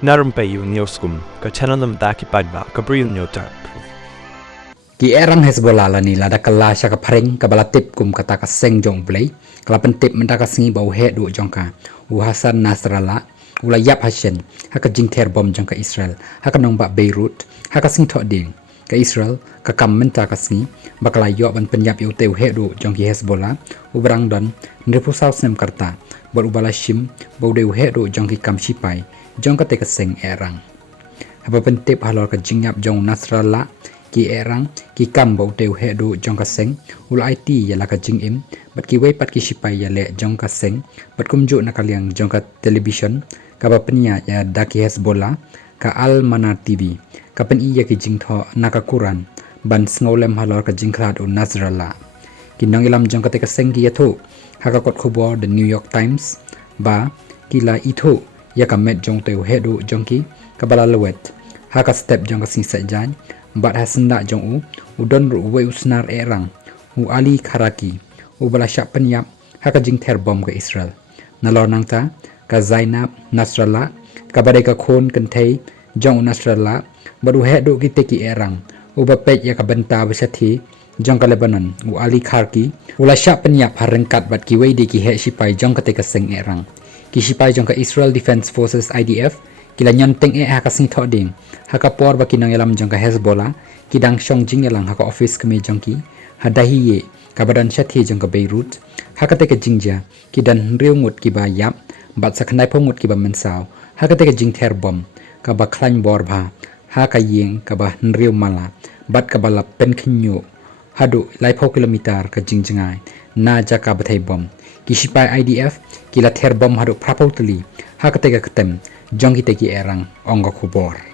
Na Rympei U Hynñiewtrep, channel ki paidbah, Bri U Hynñiewtrep. Ki erang Hezbollah lani lada kala syaka pareng kabala tip kum kata ka seng jong play kala pentip mendaka singi bau Haduh jongka Hasan Nasrallah ula yap hasyen haka jing Ther bom jongka Israel haka nong ba Beirut haka sing thok ding ka Israel ka kam menta ka singi bakala yo ban penyap yu teu Haduh jongki Hezbollah ubrang don nrepu saw sem karta bor ubala shim bau deu Haduh jongki kam sipai jongka te ka seng erang haba pentip halor ka jingyap jong Nasrallah ki erang ki kam bau teu Haduh jong ka seng ula IT ya la ka jing im bat ki wei pat ki sipai ya le jong ka seng bat kumju na kaliang jong ka television ka ba penya ya daki Hezbollah ka al mana TV ka pen iya ki jing tho na ka Quran ban snolem halor ka jing khat u Nasrallah ki nang ilam jong ka te ka seng ki yatho ha ka kot khubor the New York Times ba ki la itho ya ka met jong teu Haduh jong ki ka bala Lwet ha ka step jong ka sing sa jan bat hasenda jong udon ru we usnar erang ali kharaki bala syak penyap haka jing Ther bom ke Israel nalor nangta ka Zainab Nasrallah ka badai ka Khun kentei jong Nasrallah baru Haduh ki teki erang bapet ya ka benta besathi jong ka Lebanon ali kharki ula syak penyap harengkat bat ki we di ki he sipai jong ka teka seng erang ki sipai jong ka Israel Defense Forces IDF kila nyonteng haka sing thok ding haka por ba kinang elam jong ka Hezbollah kidang shong jing elang haka office kami jong ki hadahi ye kabadan shathi jong ka Beirut haka te ka jingja kidan riungut ki ba yap bat sakhnai phongut ki ba mensaw haka te ka jing Ther bom ka ba khlain bor bha haka yeng ka ba nriu mala bat ka bala pen khnyu Haduh lai pho kilometer ka jingjngai na jaka bathai bom ki sipai IDF kila Ther bom Haduh prapotli haka te ka ketem jong ki te ki erang ongga khubor